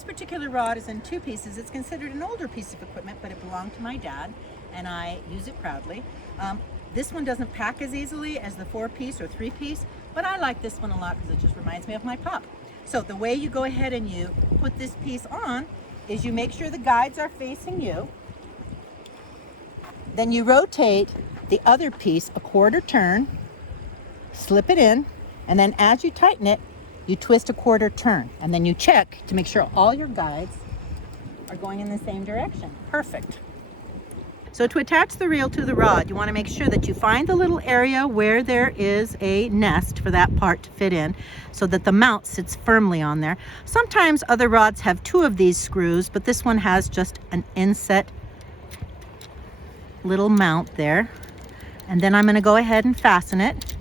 This particular rod is in 2 pieces. It's considered an older piece of equipment, but it belonged to my dad, and I use it proudly. This one doesn't pack as easily as the 4-piece or 3-piece, but I like this one a lot because it just reminds me of my pop. So the way you go ahead and you put this piece on is you make sure the guides are facing you. Then you rotate the other piece a quarter turn, slip it in, and then as you tighten it, you twist a quarter turn, and then you check to make sure all your guides are going in the same direction. Perfect. So to attach the reel to the rod, you want to make sure that you find the little area where there is a nest for that part to fit in so that the mount sits firmly on there. Sometimes other rods have 2 of these screws, but this one has just an inset little mount there. And then I'm going to go ahead and fasten it.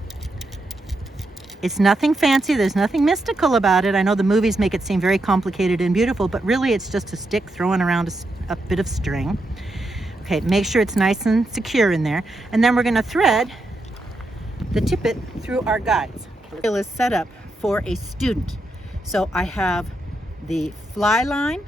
It's nothing fancy, there's nothing mystical about it. I know the movies make it seem very complicated and beautiful, but really it's just a stick throwing around a bit of string. Okay, make sure it's nice and secure in there. And then we're going to thread the tippet through our guides. The reel is set up for a student. So I have the fly line.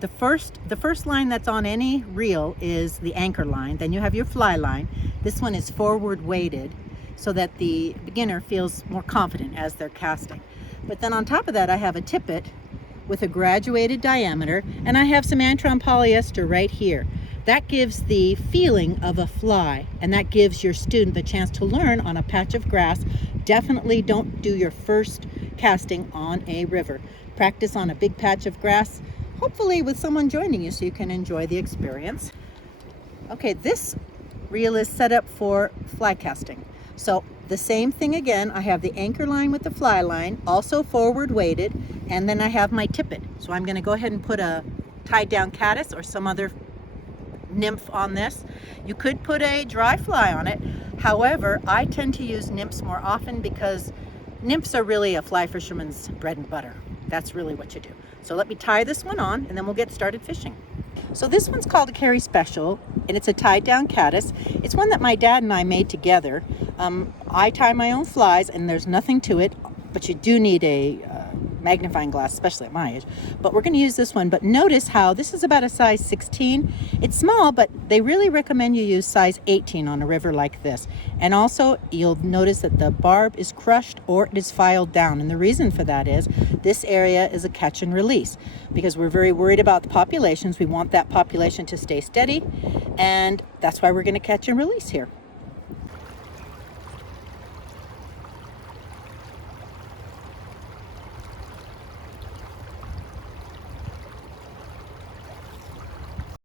The first line that's on any reel is the anchor line. Then you have your fly line. This one is forward weighted so that the beginner feels more confident as they're casting. But then on top of that, I have a tippet with a graduated diameter, and I have some Antron polyester right here. That gives the feeling of a fly, and that gives your student the chance to learn on a patch of grass. Definitely don't do your first casting on a river. Practice on a big patch of grass, hopefully with someone joining you so you can enjoy the experience. Okay, this reel is set up for fly casting. So the same thing again, I have the anchor line with the fly line, also forward weighted, and then I have my tippet. So I'm going to go ahead and put a tied down caddis or some other nymph on this. You could put a dry fly on it. However, I tend to use nymphs more often because nymphs are really a fly fisherman's bread and butter. That's really what you do. So let me tie this one on and then we'll get started fishing. So this one's called a Carry Special, and it's a tied down caddis. It's one that my dad and I made together. I tie my own flies and there's nothing to it, but you do need a magnifying glass, especially at my age. But we're going to use this one. But notice how this is about a size 16. It's small, but they really recommend you use size 18 on a river like this. And also you'll notice that the barb is crushed or it is filed down. And the reason for that is this area is a catch and release because we're very worried about the populations. We want that population to stay steady, and that's why we're going to catch and release here.